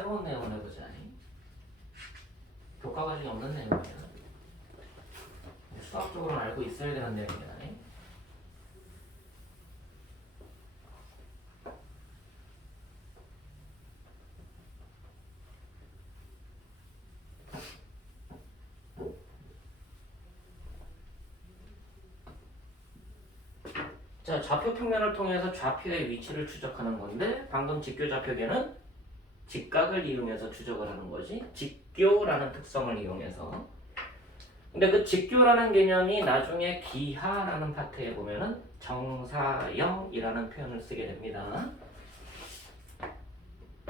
새로운 내용을 해보자. 교과 과정이 없는 내용이야. 수학적으로는 알고 있어야 되는 내용이야. 자, 좌표 평면을 통해서 좌표의 위치를 추적하는 건데 방금 직교 좌표계는 직각을 이용해서 추적을 하는 거지. 직교라는 특성을 이용해서. 근데 그 직교라는 개념이 나중에 기하라는 파트에 보면은 정사형이라는 표현을 쓰게 됩니다.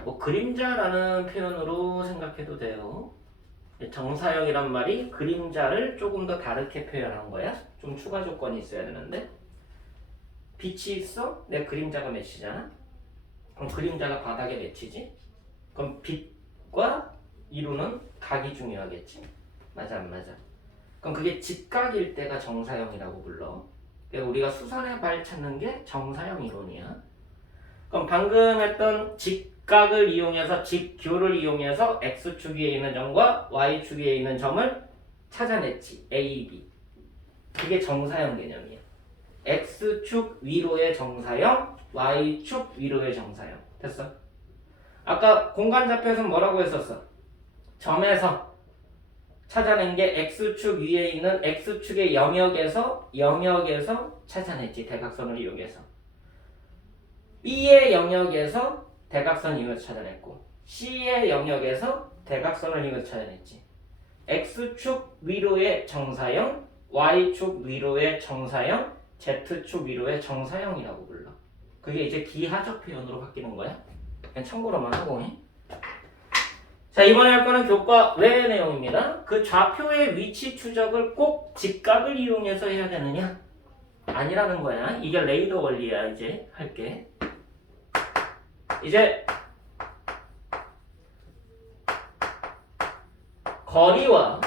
뭐 그림자라는 표현으로 생각해도 돼요. 정사형이란 말이 그림자를 조금 더 다르게 표현한 거야. 좀 추가 조건이 있어야 되는데 빛이 있어? 내 그림자가 맺히잖아? 그럼 그림자가 바닥에 맺히지? 그럼 빛과 이루는 각이 중요하겠지? 맞아 안 맞아? 그럼 그게 직각일 때가 정사형이라고 불러. 그러니까 우리가 수선의 발 찾는 게 정사형 이론이야. 그럼 방금 했던 직각을 이용해서 직교를 이용해서 X축 위에 있는 점과 Y축 위에 있는 점을 찾아냈지. A, B. 그게 정사형 개념이야. X축 위로의 정사형, Y축 위로의 정사형. 됐어? 아까 공간좌표에서 뭐라고 했었어? 점에서 찾아낸 게 X축 위에 있는 X축의 영역에서 찾아냈지. 대각선을 이용해서. B의 영역에서 대각선 이용해서 찾아냈고 C의 영역에서 대각선을 이용해서 찾아냈지. X축 위로의 정사형, Y축 위로의 정사형, Z축 위로의 정사형이라고 불러. 그게 이제 기하적 표현으로 바뀌는 거야. 그냥 참고로만 하고. 자, 이번에 할 거는 교과 외의 내용입니다. 그 좌표의 위치 추적을 꼭 직각을 이용해서 해야 되느냐? 아니라는 거야. 이게 레이더 원리야. 이제 할게. 이제 거리와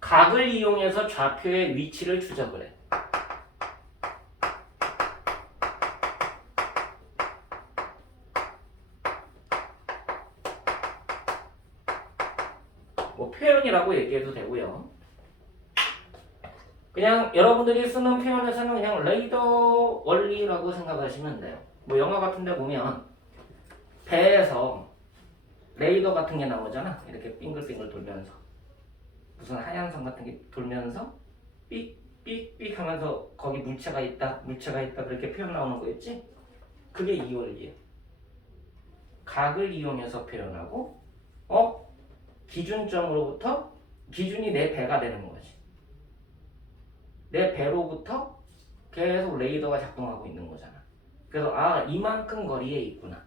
각을 이용해서 좌표의 위치를 추적을 해. 뭐 표현이라고 얘기해도 되고요. 그냥 여러분들이 쓰는 표현에서는 그냥 레이더 원리라고 생각하시면 돼요. 뭐 영화 같은 de 보면 배에서 레이더 같은 게 나오잖아. 이렇게 빙글빙글 돌면서 무슨 하얀 선 같은 게 돌면서 삑삑삑 하면서 거기 물체가 있다 그렇게 표현 나오는 거 있지? 그게 이 원리예요. 각을 이용해서 표현하고 기준점으로부터 기준이 내 배가 되는 거지. 내 배로부터 계속 레이더가 작동하고 있는 거잖아. 그래서 이만큼 거리에 있구나.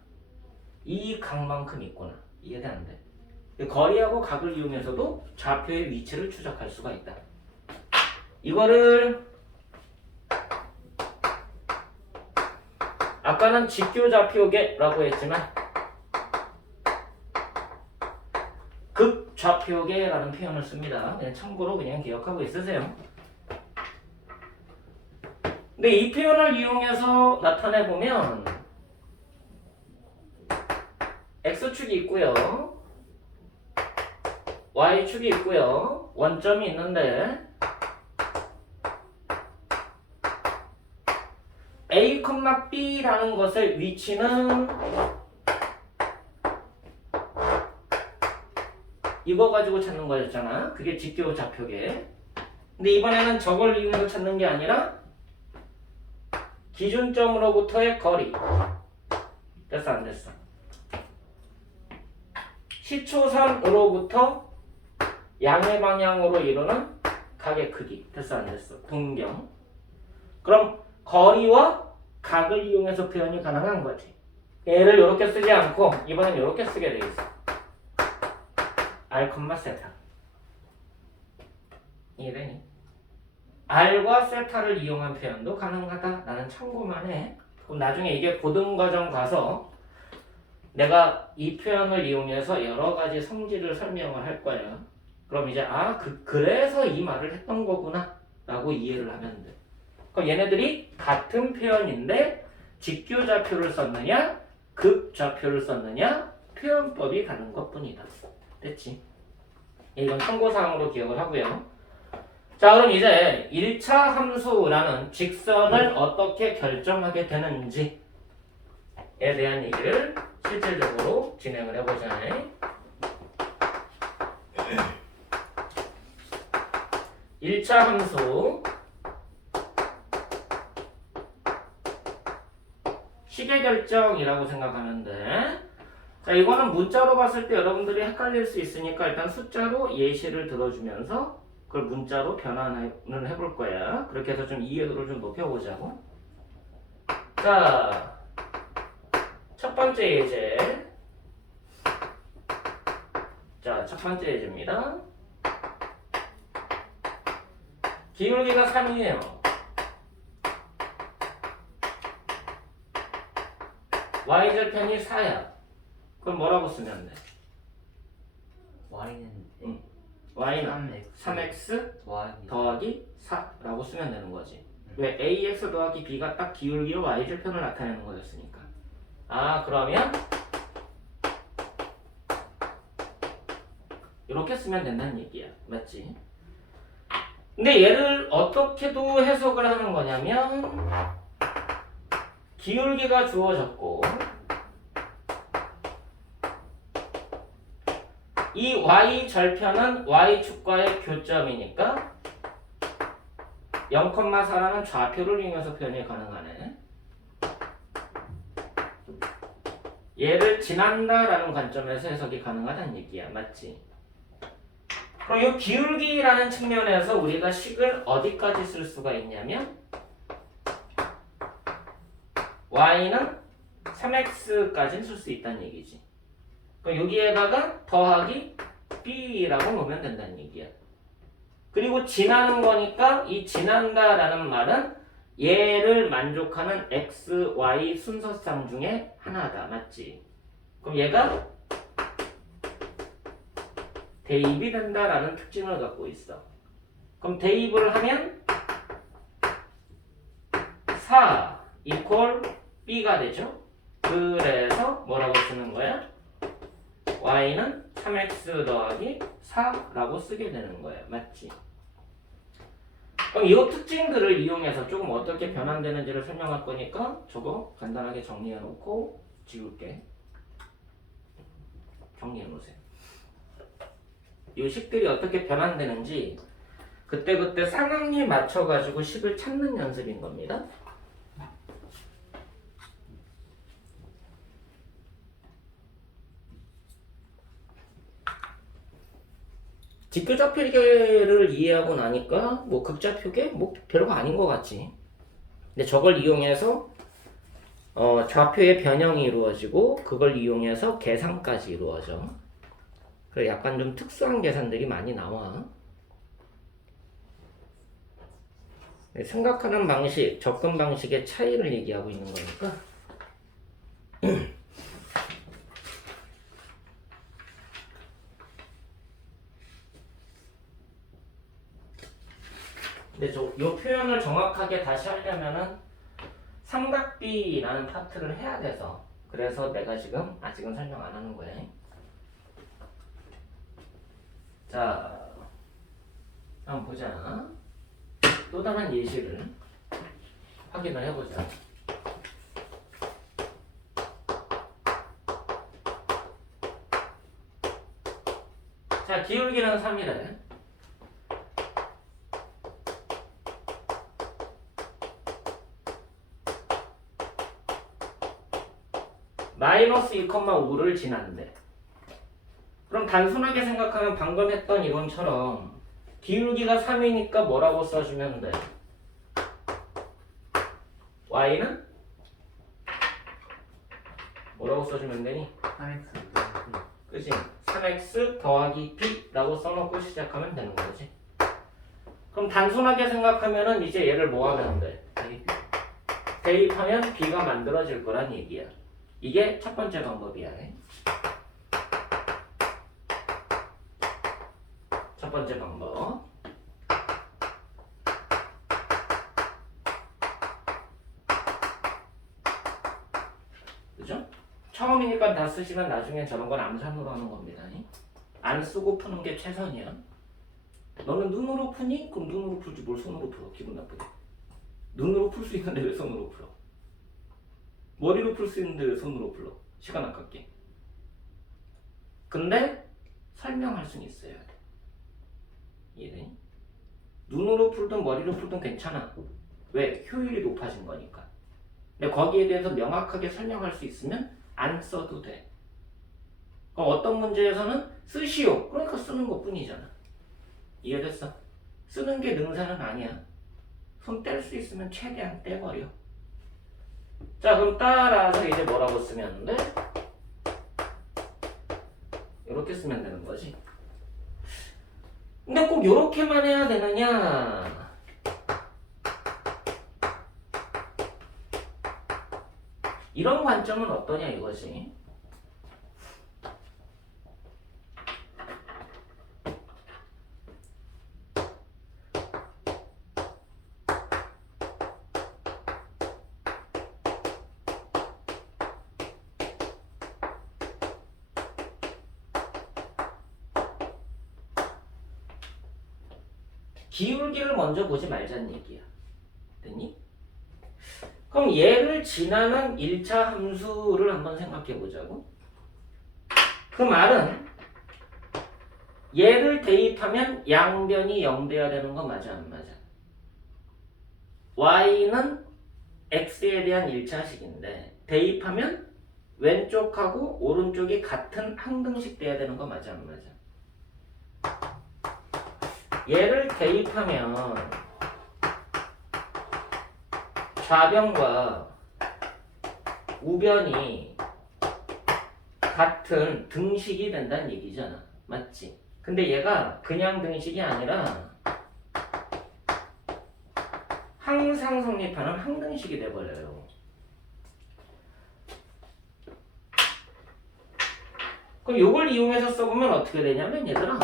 이 각만큼 있구나. 이해돼 안 돼? 거리하고 각을 이용해서도 좌표의 위치를 추적할 수가 있다. 이거를 아까는 직교좌표계라고 했지만 극좌표계라는 표현을 씁니다. 그냥 참고로 그냥 기억하고 있으세요. 근데 이 표현을 이용해서 나타내보면 X축이 있고요. Y축이 있고요. 원점이 있는데 A, B라는 것의 위치는 이거 가지고 찾는 거였잖아. 그게 직교좌표계. 근데 이번에는 저걸 이용해서 찾는 게 아니라 기준점으로부터의 거리. 됐어 안 됐어? 시초선으로부터 양의 방향으로 이루는 각의 크기. 됐어 안 됐어? 동경. 그럼 거리와 각을 이용해서 표현이 가능한 거지. 얘를 이렇게 쓰지 않고 이번엔 이렇게 쓰게 돼 있어. R, 세타. 이해되니? R과 세타를 이용한 표현도 가능하다라는 참고만 해. 그럼 나중에 이게 고등과정 가서 내가 이 표현을 이용해서 여러 가지 성질을 설명을 할 거야. 그럼 이제 그래서 이 말을 했던 거구나 라고 이해를 하면 돼. 그럼 얘네들이 같은 표현인데 직교좌표를 썼느냐 극좌표를 썼느냐 표현법이 다른 것뿐이다. 됐지? 이건 참고사항으로 기억을 하고요. 자, 그럼 이제 1차 함수라는 직선을 어떻게 결정하게 되는지에 대한 얘기를 실질적으로 진행을 해보자. 1차 함수 시계 결정이라고 생각하면 돼. 자, 이거는 문자로 봤을 때 여러분들이 헷갈릴 수 있으니까 일단 숫자로 예시를 들어주면서 그걸 문자로 변환을 해볼 거야. 그렇게 해서 좀 이해도를 좀 높여보자고. 자, 첫 번째 예제. 자, 첫 번째 예제입니다. 기울기가 3이에요. y절편이 4야. 그럼 뭐라고 쓰면 돼? y는 y는 3x 더하기 4라고 쓰면 되는 거지. 왜? ax 더하기 b가 딱 기울기로 y절편을 나타내는 거였으니까. 아, 그러면 이렇게 쓰면 된다는 얘기야. 맞지? 근데 얘를 어떻게도 해석을 하는 거냐면 기울기가 주어졌고 이 y절편은 y축과의 교점이니까 0,4라는 좌표를 이용해서 표현이 가능하네. 얘를 지난다라는 관점에서 해석이 가능하다는 얘기야. 맞지? 그럼 이 기울기라는 측면에서 우리가 식을 어디까지 쓸 수가 있냐면 y는 3x까지 쓸 수 있다는 얘기지. 그럼 여기에다가 더하기 b라고 놓으면 된다는 얘기야. 그리고 지나는 거니까 이 지난다라는 말은 얘를 만족하는 x, y 순서상 중에 하나다. 맞지? 그럼 얘가 대입이 된다라는 특징을 갖고 있어. 그럼 대입을 하면 4 이퀄 b가 되죠. 그래서 뭐라고 쓰는 거야? y는 3x 더하기 4라고 쓰게 되는 거야. 맞지? 그럼 이 특징들을 이용해서 조금 어떻게 변환되는지를 설명할 거니까 저거 간단하게 정리해 놓고 지울게. 정리해 놓으세요. 이 식들이 어떻게 변환되는지 그때그때 상황에 맞춰가지고 식을 찾는 연습인 겁니다. 직교좌표계를 이해하고 나니까 뭐 극좌표계 뭐 별거 아닌 것 같지. 근데 저걸 이용해서 좌표의 변형이 이루어지고 그걸 이용해서 계산까지 이루어져. 그래 약간 좀 특수한 계산들이 많이 나와. 생각하는 방식, 접근 방식의 차이를 얘기하고 있는 거니까. 근데 요 표현을 정확하게 다시 하려면은 삼각비라는 파트를 해야 돼서 그래서 내가 지금 아직은 설명 안 하는 거야. 자, 한번 보자. 또 다른 예시를 확인을 해보자. 자, 기울기는 3이래. 마이너스 2,5를 지난대. 그럼 단순하게 생각하면 방금 했던 이론처럼 기울기가 3이니까 뭐라고 써주면 돼? y는? 뭐라고 써주면 되니? 3x 그치? 3x 더하기 b라고 써놓고 시작하면 되는 거지. 그럼 단순하게 생각하면은 이제 얘를 뭐 하면 돼? 대입하면 b가 만들어질 거란 얘기야. 이게 첫 번째 방법이야. 첫 번째 방법. 그죠? 처음이니까 다 쓰시면 나중에 저런 건 암산으로 하는 겁니다. 안 쓰고 푸는 게 최선이야. 너는 눈으로 푸니? 그럼 눈으로 풀지 뭘 손으로 풀어. 기분 나쁘게. 눈으로 풀 수 있는데 왜 손으로 풀어? 머리로 풀 수 있는데 왜 손으로 풀어? 시간 아깝게. 근데 설명할 수는 있어야 돼. 이해되니? 눈으로 풀든 머리로 풀든 괜찮아. 왜? 효율이 높아진 거니까. 근데 거기에 대해서 명확하게 설명할 수 있으면 안 써도 돼. 그럼 어떤 문제에서는 쓰시오. 그러니까 쓰는 것 뿐이잖아. 이해됐어? 쓰는 게 능사는 아니야. 손 뗄 수 있으면 최대한 떼버려. 자, 그럼 따라서 이제 뭐라고 쓰면 돼? 이렇게 쓰면 되는 거지. 근데 꼭 이렇게만 해야 되느냐? 이런 관점은 어떠냐 이거지. 기울기를 먼저 보지 말자는 얘기야. 됐니? 그럼 얘를 지나는 1차 함수를 한번 생각해 보자고. 그 말은 얘를 대입하면 양변이 0 돼야 되는 거 맞아 안 맞아? y는 x에 대한 1차식인데 대입하면 왼쪽하고 오른쪽이 같은 항등식 돼야 되는 거 맞아 안 맞아? 얘를 대입하면 좌변과 우변이 같은 등식이 된다는 얘기잖아. 맞지? 근데 얘가 그냥 등식이 아니라 항상 성립하는 항등식이 돼버려요. 그럼 이걸 이용해서 써보면 어떻게 되냐면 얘들아,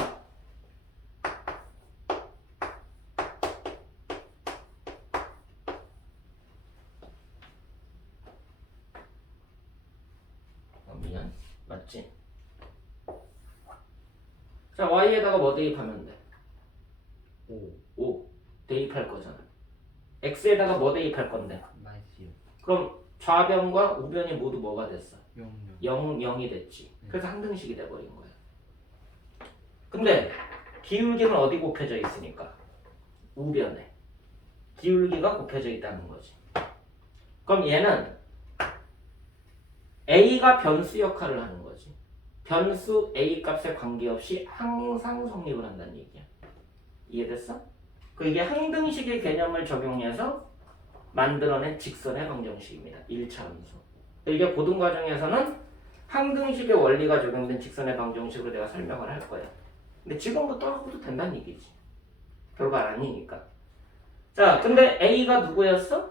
미안, 맞지? 자, y에다가 뭐 대입하면 돼? 5 대입할 거잖아. x에다가 뭐 대입할 건데? 마이너스 그럼 좌변과 우변이 모두 뭐가 됐어? 0. 0, 0이 됐지. 그래서 항등식이 돼버린 거야. 근데 기울기는 어디 곱해져 있으니까? 우변에. 기울기가 곱해져 있다는 거지. 그럼 얘는 a가 변수 역할을 하는 거지. 변수 a 값에 관계없이 항상 성립을 한다는 얘기야. 이해됐어? 이게 항등식의 개념을 적용해서 만들어낸 직선의 방정식입니다. 1차 함수. 이게 고등과정에서는 항등식의 원리가 적용된 직선의 방정식으로 내가 설명을 할 거야. 근데 지금부터 하고도 된다는 얘기지. 별거 아니니까. 자, 근데 a가 누구였어?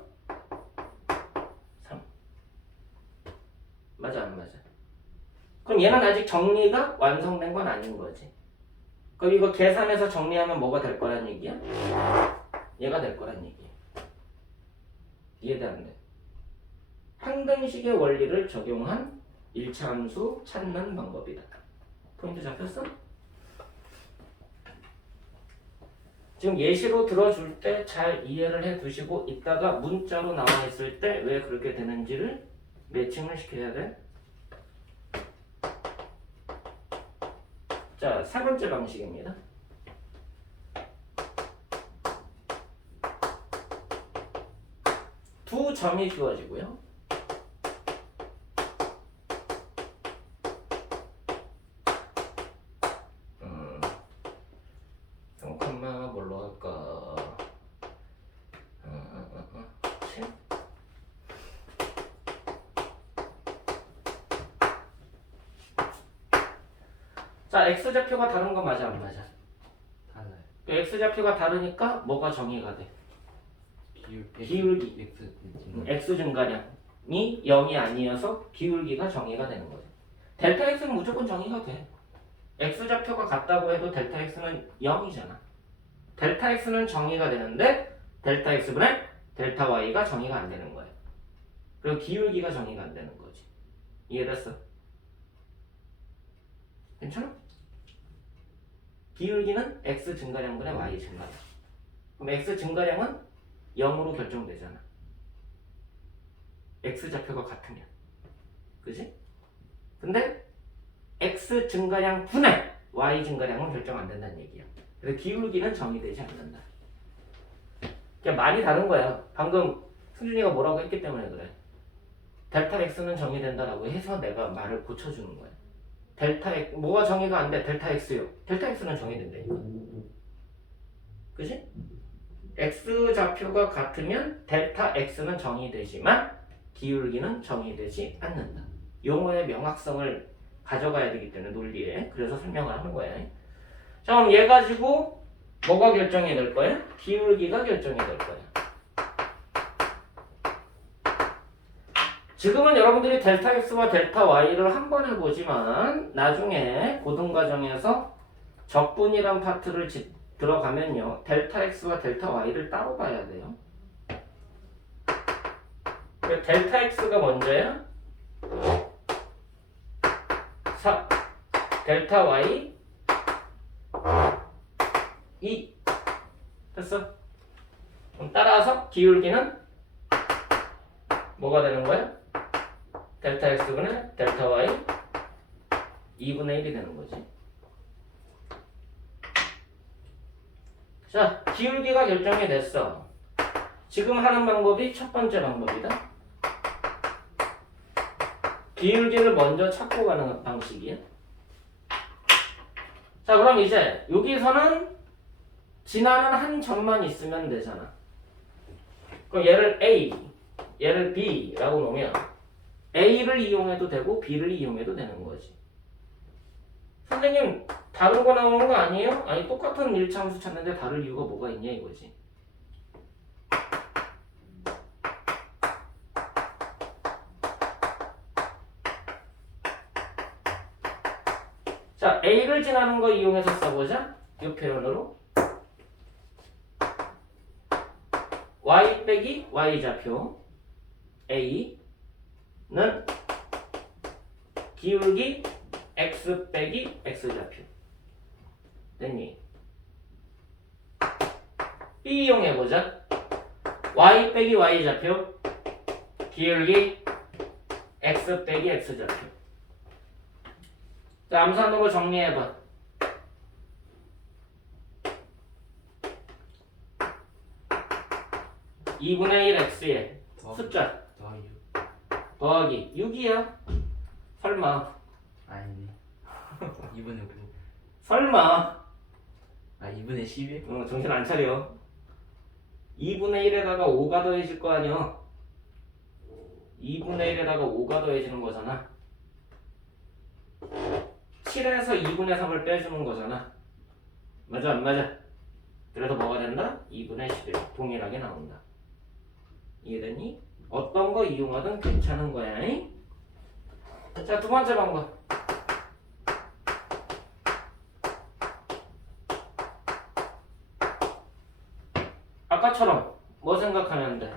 3. 맞아 안 맞아? 그럼 얘는 아직 정리가 완성된 건 아닌 거지. 그럼 이거 계산해서 정리하면 뭐가 될 거란 얘기야? 얘가 될 거란 얘기야. 이해돼 안 돼? 항등식의 원리를 적용한 1차 함수 찾는 방법이다. 포인트 잡혔어? 지금 예시로 들어줄 때 잘 이해를 해 두시고 이따가 문자로 나와 있을 때 왜 그렇게 되는지를 매칭을 시켜야 돼. 자, 세 번째 방식입니다. 두 점이 주어지고요. 콤마 뭘로 할까? 7. 자, x좌표가 다른 거 맞아 안 맞아? 달라요. x좌표가 다르니까 뭐가 정의가 돼? 기울기. x 증가량이 0이 아니어서 기울기가 정의가 되는 거죠. 델타 x는 무조건 정의가 돼. x좌표가 같다고 해도 델타 x는 0이잖아. 델타 x는 정의가 되는데 델타 x분의 델타 y가 정의가 안 되는 거예요. 그리고 기울기가 정의가 안 되는 거지. 이해됐어? 괜찮아? 기울기는 x 증가량분의 y 증가량. 그럼 x 증가량은 0으로 결정되잖아. x 좌표가 같으면. 그지? 근데 x 증가량 분의 y 증가량은 결정 안 된다는 얘기야. 그래서 기울기는 정의되지 않는다. 그냥 말이 다른 거야. 방금 승준이가 뭐라고 했기 때문에 그래. 델타 x는 정의된다라고 해서 내가 말을 고쳐주는 거야. 델타 x 뭐가 정의가 안 돼? 델타 x요. 델타 x는 정의된다니까. 그지? x 좌표가 같으면 델타 x는 정의되지만 기울기는 정의되지 않는다. 용어의 명확성을 가져가야 되기 때문에 논리에. 그래서 설명을 하는 거야. 자, 그럼 얘 가지고 뭐가 결정이 될 거야? 기울기가 결정이 될 거야. 지금은 여러분들이 델타 x와 델타 y를 한 번 해보지만 나중에 고등과정에서 적분이란 파트를 들어가면요. 델타 x와 델타 y를 따로 봐야 돼요. 델타 x가 먼저야. 델타 y 2 됐어? 그럼 따라서 기울기는 뭐가 되는 거야? 델타 x분의 델타 y 2분의 1이 되는 거지. 자, 기울기가 결정이 됐어. 지금 하는 방법이 첫 번째 방법이다. 기울기를 먼저 찾고 가는 방식이야. 자, 그럼 이제 여기서는 지나는 한 점만 있으면 되잖아. 그럼 얘를 A, 얘를 B라고 놓으면 A를 이용해도 되고 B를 이용해도 되는 거지. 선생님, 다른 거 나오는 거 아니에요? 아니, 똑같은 일차함수 찾는데 다를 이유가 뭐가 있냐 이거지. 자, A를 지나는 거 이용해서 써보자. 이 표현으로 y 빼기 y좌표 A는 기울기 x 빼기 x좌표 됐니? B 이용해보자. y 빼기 y좌표 기울기 x 빼기 x좌표. 자, 암산으로 정리해봐. (2분의 1) x에 숫자 더하기 6이야? 설마. 아니네. 2분의 9. 설마. 아 2분의 10이? 정신 안 차려. 2분의 1에다가 5가 더해질 거 아니야. 2분의 1에다가 5가 더해지는 거잖아. 7에서 2분의 3을 빼주는 거잖아. 맞아 안 맞아? 그래서 뭐가 된다? 2분의 11 동일하게 나온다. 이해됐니? 어떤 거 이용하든 괜찮은 거야. 잉? 자, 두 번째 방법. 아까처럼 뭐 생각하면 돼?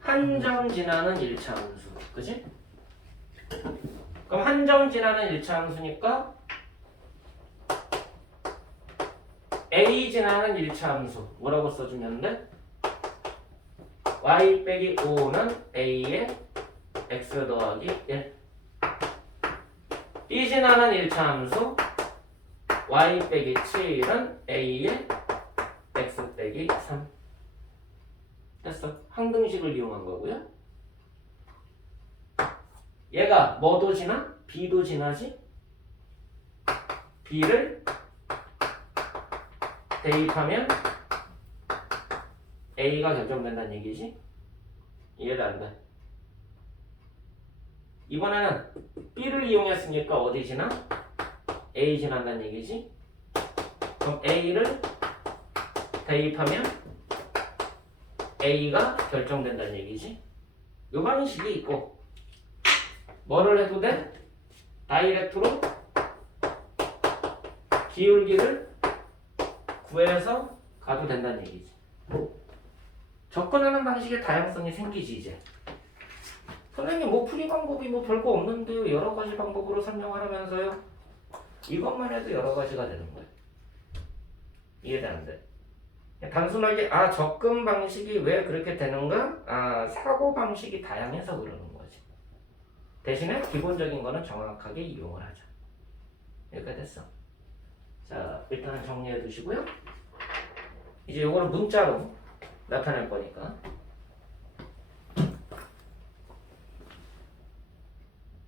한 점 지나는 1차 함수. 그치? 그럼 한 점 지나는 1차 함수니까 A 지나는 1차 함수 뭐라고 써주면 돼? y 빼기 5는 A의 x 더하기 1. B 지나는 1차 함수 y 빼기 7은 A의 x 빼기 3. 됐어. 항등식을 이용한 거고요. 얘가 뭐도 지나? B도 지나지? B를 대입하면 A가 결정된다는 얘기지? 이해가 안 돼. 이번에는 B를 이용했으니까 어디 지나? A 지난다는 얘기지? 그럼 A를 대입하면 A가 결정된다는 얘기지? 요 방식이 있고 뭐를 해도 돼? 다이렉트로 기울기를 구해서 가도 된다는 얘기지. 접근하는 방식의 다양성이 생기지 이제. 선생님 뭐 풀이 방법이 뭐 별거 없는데요. 여러 가지 방법으로 설명하라면서요. 이것만 해도 여러 가지가 되는 거예요. 이해되는데? 단순하게 접근 방식이 왜 그렇게 되는가? 사고 방식이 다양해서 그러는 거지. 대신에 기본적인 거는 정확하게 이용을 하자. 여기까지 됐어. 자, 일단은 정리해 두시고요. 이제 요거는 문자로 나타낼 거니까